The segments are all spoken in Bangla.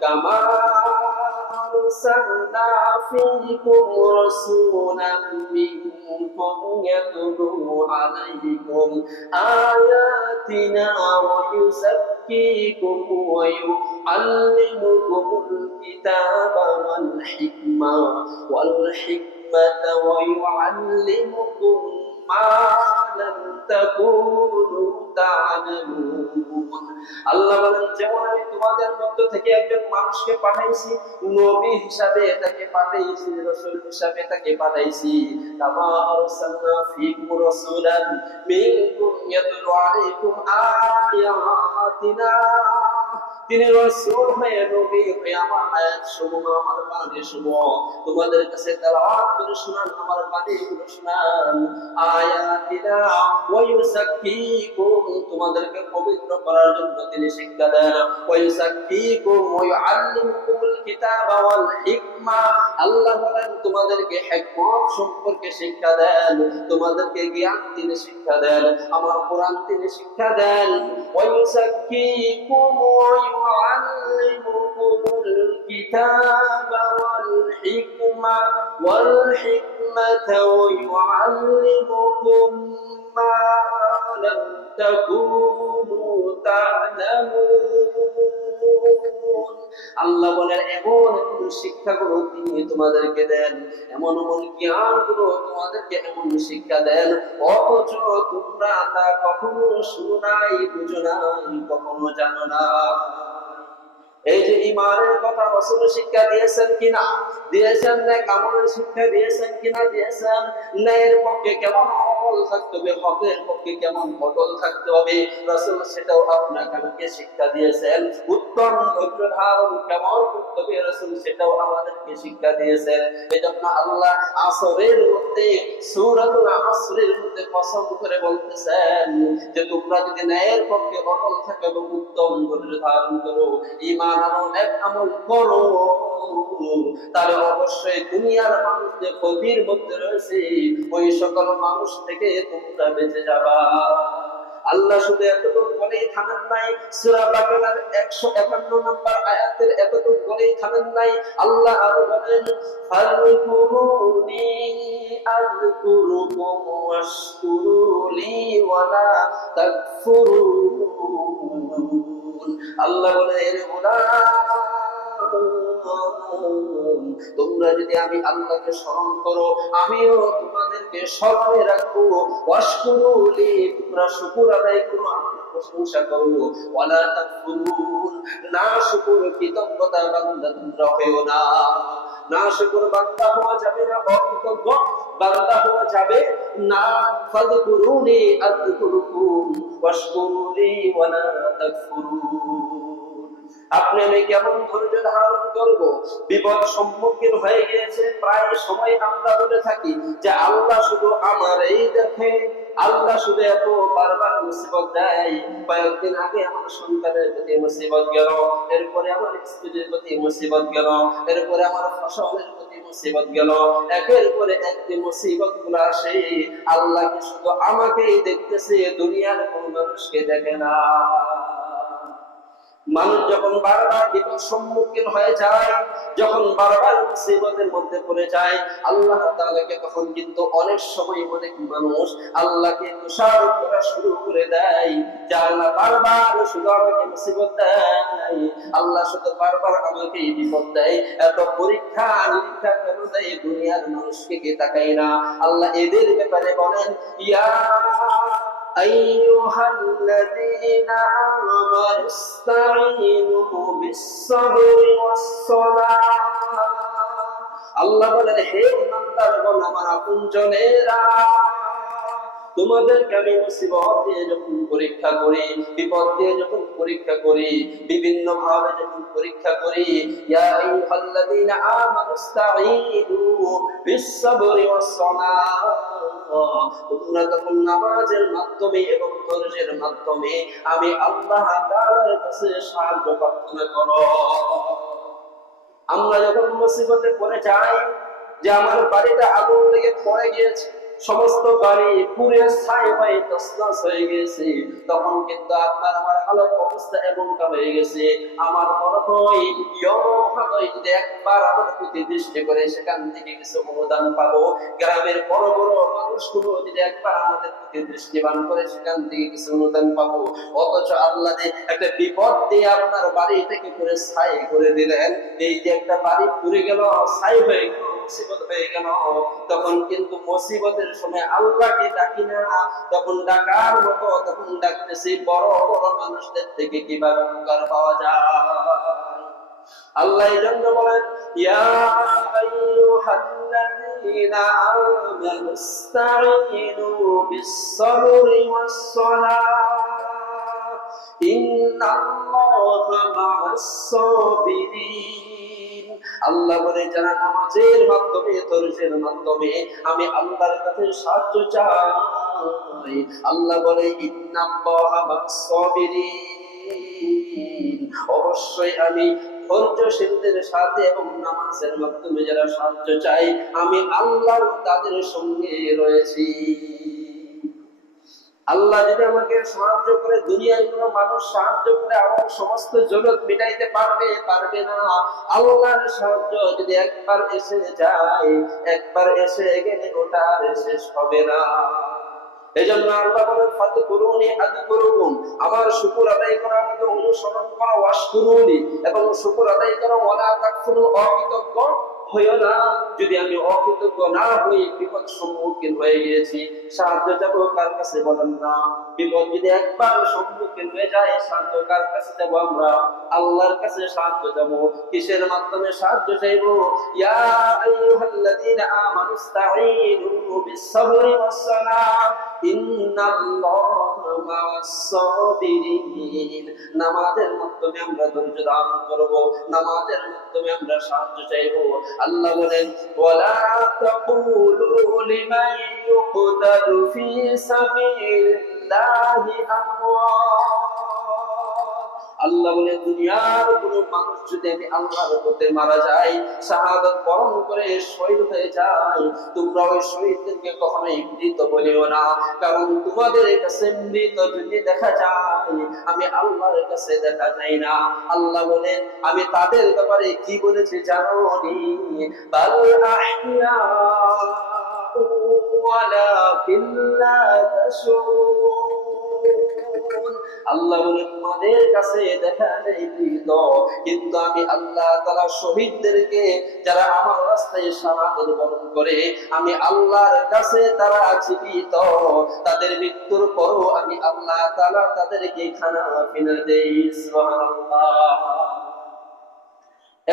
কামা أرسلنا فيكم رسولا منكم يتلو عليكم آياتنا ويزكيكم ويعلمكم الكتاب والحكمة ويعلمكم ما لم تكونوا تعلمون আল্লাহ বলেন যেমন আমি তোমাদের মধ্য থেকে একজন মানুষকে পাঠাইছি নবী হিসাবে তাকে পাঠাইছি রাসূল হিসাবে তাকে পাঠাইছি কামা আরসালনা ফীকুম রাসূলান মিনকুম ইয়াতলু আলাইকুম আয়াতিনা তিনি রাসূল হয়ে নবী হয়ে আমার আয়াতসমূহ আমার বাণীসমূহ তোমাদের কাছে তেলাওয়াত করে শোনান আমার বাণীগুলো শোনান আয়াতিনা ওয়া ইউযাক্কিকুম তোমাদেরকে পবিত্র করার জন্য তিনি শিক্ষা দেন ওয়া ইউযাক্কিকুম ওয়া ইউআল্লিমুকুমুল কিতাবা ওয়াল হিকমা আল্লাহ বলেন তোমাদেরকে হিকমত সম্পর্কে শিক্ষা দেন তোমাদেরকে জ্ঞান তিনি শিক্ষা দেন আমার কোরআন তিনি শিক্ষা দেন ওয়া ইউযাক্কিকুম ওয়া ইউআল্লিমুকুমুল কিতাবা ওয়াল হিকমাতা ওয়া ইউআল্লিমুকুম মা লাম তাকুনু তা'লামুন আল্লাহ বলেন এমন শিক্ষাগুলো তিনি তোমাদেরকে দেন এমন জ্ঞানগুলো তোমাদেরকে এমন শিক্ষা দেন অথচ তোমরা তা কখনো শুনো নাই বুঝো নাই কখনো জানো না এই যে ঈমানের কথা রাসূল শিক্ষা দিয়েছেন কিনা দিয়েছেন না আমলের শিক্ষা দিয়েছেন কিনা দিয়েছেন ন্যায়ের পক্ষে কেমন আমল থাকতে হবে হকের পক্ষে কেমন অটল থাকতে হবে রাসূল সেটাও আপনাকে আমাকে শিক্ষা দিয়েছেন উত্তম ধৈর্য ধারণ কেমন করতে হবে রাসূল সেটাও আমাদেরকে শিক্ষা দিয়েছেন এজন্য আল্লাহ আসরের মধ্যে সূরাতুল আসরের মধ্যে কসম করে বলতেছেন যে তোমরা যদি ন্যায়ের পক্ষে অটল থাকো এবং উত্তম ধৈর্য ধারণ করো ঈমান আমল করো তাহলে অবশ্যই দুনিয়ার মানুষ যে ক্ষতির মধ্যে রয়েছে ওই সকল মানুষ থেকে তোমরা বেঁচে যাবা আল্লাহ শুধু এতটুকু বলেই থামেন নাই সূরা বাকারার 151 নম্বর আয়াতের এতটুকু বলেই থামেন নাই আল্লাহ আরো বলেন ফাযকুরুনি আযকুরুকুম ওয়াশকুরুলি ওয়ালা তাকফুরুন আল্লাহ বলেন এর তোমরা যদি আমি আল্লাহকে স্মরণ করো আমিও তোমাদেরকে স্মরণে রাখবো ওয়াশকুরুলি তোমরা শুকর আদায় করো আমার প্রশংসা করো ওয়ালা তাকফুরুন না শুকর কৃতজ্ঞতা বান্দা তোমরা হয়ো না না শুকর বান্দা হওয়া যাবে না অকৃতজ্ঞ বান্দা হওয়া যাবে না ফাযকুরুনি আযকুরুকুম ওয়াশকুরুলি ওয়ালা তাকফুরুন আপনি আমি কেমন ধৈর্য ধারণ করব বিপদ সম্মুখীন হয়ে গিয়েছে প্রায় সময় আমরা বলে থাকি যে আল্লাহ শুধু আমার এই দেখে আল্লাহ শুধু এত বারবার মুসিবত দেয় কয়েকদিন আগে আমার সন্তানের প্রতি মুসিবত গেল এরপরে আমার স্ত্রীর প্রতি মুসিবত গেল এরপরে আমার ফসলের প্রতি মুসিবত গেল একের পরে একটি মুসিবত গুলো আসে আল্লাহ কি শুধু আমাকেই দেখতেছে দুনিয়ার কোনো মানুষকে দেখে না মানুষ যখন বারবার বিপদ সম্মুখীন হয়ে যায় যখন বারবার মুসিবতের মধ্যে পড়ে যায় আল্লাহ তাআলাকে তখন কিন্তু অনেক সময় অনেক মানুষ আল্লাহকে দোষারোপ করা শুরু করে দেয় যে আল্লাহ বারবার শুধু আমাকে মুসিবত দেয় আল্লাহ শুধু বারবার আমাকে বিপদ দেয় এত পরীক্ষা নিরীক্ষা কেন দেয় দুনিয়ার মানুষকে কে তাকায় না আল্লাহ এদের ব্যাপারে বলেন ইয়া أيها الذين آمنوا استعينوا بالصبر والصلاة আল্লাহ বলেন হে ইমানদারগণ আমার আপনজনেরা তোমাদেরকে আমি মুসিবত দিয়ে যখন পরীক্ষা করি বিপদ দিয়ে যখন পরীক্ষা করি বিভিন্ন ভাবে যখন পরীক্ষা করি ইয়া আইয়ুহাল্লাযীনা আমানু ইসতাঈনু বিস-সাবরি ওয়াস-সালাহ তোমরা তখন নামাজের মাধ্যমে এবং ধৈর্যের মাধ্যমে আমি আল্লাহ তাআলার কাছে সাহায্য প্রার্থনা করো আমরা যখন মুসিবতে পড়ে যাই যে আমার বাড়িটা আগুন লেগে পড়ে গিয়েছে সমস্ত বাড়ি পুড়ে ছাই হয়ে তছনছ হয়ে গেছে তখন কিন্তু আপনার আমার হালত অবস্থা এমনটা হয়ে গেছে, আমার মনে হয় যদি একবার আমার প্রতি দৃষ্টি করে সেখান থেকে কিছু অনুদান পাবো। গ্রামের বড় বড় মানুষগুলো যদি একবার আমাদের প্রতি দৃষ্টিবান করে সেখান থেকে কিছু অনুদান পাবো। অথচ আল্লাহ একটা বিপদ দিয়ে আপনার বাড়ি থেকে করে ছাই করে দিলেন। এই যে একটা বাড়ি পুড়ে গেল, ছাই হয়ে গেল, মুসিবত হয়ে গেল, তখন কিন্তু মুসিবতের সময় আল্লাহকে ডাকি না, তখন ডাকার মতো তখন ডাকতেছি বড় বড় মানুষদের থেকে কিভাবে উপকার পাওয়া যায়। আল্লাহ এই জন্য বলেন, ইয়া আইয়ুহাল্লাযীনা আমানুস্তাঈনু বিস-সাবরি ওয়াস-সালাহ ইন্নাল্লাহা মা'আস-সাবিরিন। আল্লাহ বলে যারা নামাজের মাধ্যমে ধৈর্যের মাধ্যমে আমি আল্লাহর কাছে সাহায্য চাই, আল্লাহ বলে ইন্নাল্লাহা মা'আস-সাবিরিন, অবশ্যই আমি ধৈর্যশীলদের সাথে এবং নামাজের মাধ্যমে যারা সাহায্য চাই আমি আল্লাহ তাদের সঙ্গে রয়েছি। আল্লাহ যদি আমাকে সাহায্য করে, দুনিয়ায় কোনো মানুষ সাহায্য করে আমার সমস্ত জরুরত মিটাইতে পারবে? পারবে না। আল্লাহর সাহায্য যদি একবার এসে যায়, একবার এসে গেলে ওটা আর শেষ হবে না। এজন্য আল্লাহ বলেন, ফাতকুরুনি আযকুরুকুম, আমার শুকর আদায় করো, আমাকে অনুসরণ করো, ওয়াশকুরুনি, এবং শুকর আদায় করো, ওয়ালা তাকফুরু, অকৃতজ্ঞ হইও না। যদি আমি অকৃতজ্ঞ না হই, বিপদ সম্মুখীন হয়ে গিয়েছি, সাহায্য যাবো কার কাছে বলেন না? বিপদ যদি একবার সম্মুখীন হয়ে যায়, সাহায্য কার কাছে যাবো? আমরা আল্লাহর কাছে সাহায্য যাবো। কিসের মাধ্যমে সাহায্য চাইবো? ইয়া আইয়ুহাল্লাযীনা আমানুস্তাঈনু বিস-সাবরি ওয়াস-সালাহ ইন্নাল্লাহা মা'আস-সাবিরিন। নামাজের মাধ্যমে আমরা ধৈর্য ধারণ করব, নামাজের মাধ্যমে আমরা সাহায্য চাইবো। আল্লাহ বলেন, ওয়ালা তাকুলু লিমান ইউকতালু ফি সাবিলিল্লাহি আমওয়াত। আল্লাহ বলে দুনিয়ার কোন মানুষ যদি আমি আল্লাহর পথে মারা যায়, শাহাদাত বরণ করে শহীদ হয়ে যায়, তোমরা ওই শহীদদেরকে কখনোই মৃত বলিও না, কারণ তোমাদের কাছে মৃত যদি দেখা যায় আমি আল্লাহর কাছে দেখা যায় না। আল্লাহ বলেন আমি তাদের ব্যাপারে কি বলেছি জানো নি? বাল আহইয়া ওয়ালাকিন লা তাশউরুন। আল্লাহ বলে তোমাদের কাছে দেখা যায় মৃত, কিন্তু আমি আল্লাহ তাআলা শহীদদেরকে যারা আমার রাস্তায় শাহাদাত বরণ করে, আমি আল্লাহর কাছে তারা জীবিত, তাদের মৃত্যুর পরও আমি আল্লাহ তাআলা তাদেরকে খানা পিনা দেই। সুবহানাল্লাহ।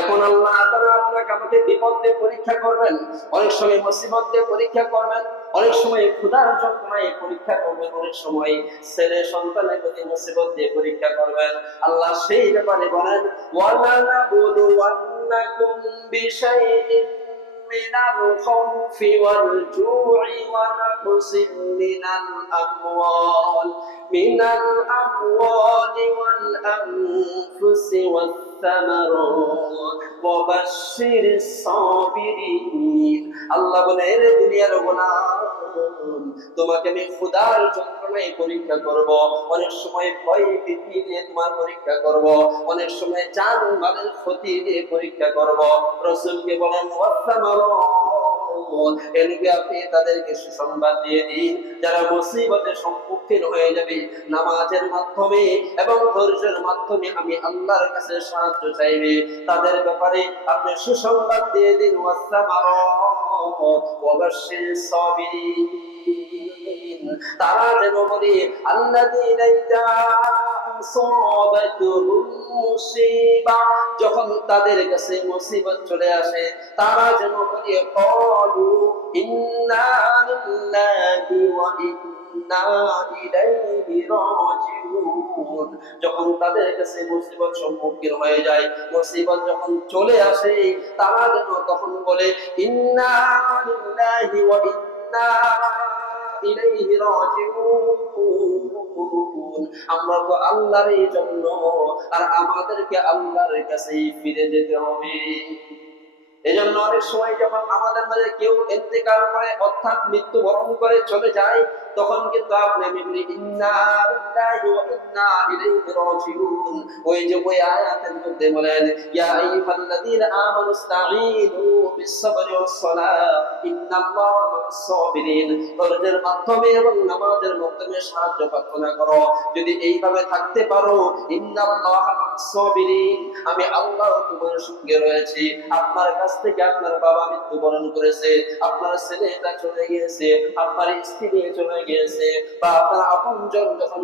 এখন আল্লাহ তাআলা আপনাকে আমাকে বিপদ দিয়ে পরীক্ষা করবেন, অনেক সময় মুসিবত দিয়ে পরীক্ষা করবেন, অনেক সময় ক্ষুধার যন্ত্রণায় পরীক্ষা করবেন, অনেক সময় ছেলে সন্তানের প্রতি মুসিবত দিয়ে পরীক্ষা করবেন। আল্লাহ সেই ব্যাপারে বলেন, ওয়ালা নাবলুওয়ান্নাকুম বিশাইইন মিনাল খাউফি ওয়াল জু'i ওয়া নাকসিম মিনাল আমওয়ালি ওয়াল আনফুসি ওয়াস সামারাত ওয়া বাশশিরিস সাবিরিন। আল্লাহ বলে, এর দুনিয়ার গোলাম, তোমাকে আমি ক্ষুধার যন্ত্রণায় পরীক্ষা করব, অনেক সময় ভয় ভীতি দিয়ে তোমার পরীক্ষা করব, অনেক সময় জান মালের ক্ষতি দিয়ে পরীক্ষা করব। রাসূলকে বলেন, এদিকে আপনি তাদেরকে সুসংবাদ দিয়ে দিন যারা মুসিবতের সম্মুখীন হয়ে যাবে, নামাজের মাধ্যমে এবং ধৈর্যের মাধ্যমে আমি আল্লাহর কাছে সাহায্য চাইবে, তাদের ব্যাপারে আপনি সুসংবাদ দিয়ে দিন। তারা যেন বলে, আল্লাযীনা ইযা আসাবাতুহুম মুসিবা, যখন তাদের কাছে মুসিবত চলে আসে তারা যেন বলে, ক্বালু ইন্না লিল্লাহি ওয়া ইন্না ইলাইহি রাজিউন। যখন তাদের কাছে মুসিবত সম্মুখীন হয়ে যায়, মুসিবত যখন চলে আসে, তারা যেন তখন বলে, ইন্না লিল্লাহি ওয়া ইন্না ইলাইহি রাজিউন। আমরা তো আল্লাহরই জন্য আর আমাদেরকে আল্লাহর কাছেই ফিরে যেতে হবে। এজন্য অনেক সময় যখন আমাদের মাঝে কেউ ইন্তেকাল করে অর্থাৎ মৃত্যুবরণ করে চলে যায়, তখন কিন্তু আপনি আমি বলি ইন্না লিল্লাহি ওয়া ইন্না ইলাইহি রাজিউন। ওই যে ওই আয়াতের মধ্যে বলেন ইয়া আইয়ুহাল্লাযীনা আমানু ইসতাঈনু বিস-সাবরি ওয়াস-সালাহ ইন্নাল্লাহা মা'আস-সাবিরিন। ফরজের মাধ্যমে এবং নামাজের মাধ্যমে সাহায্য প্রার্থনা করো। যদি এইভাবে থাকতে পারো, ইন্নাল্লাহা মা'আস-সাবিরিন, আমি আল্লাহ তোমার সঙ্গে রয়েছি। আপনার কাছ থেকে আপনার বাবা মৃত্যুবরণ করেছে, আপনার ছেলেটা চলে গিয়েছে, আপনার স্ত্রী চলে গিয়েছে, বা আপনার আপনজন যখন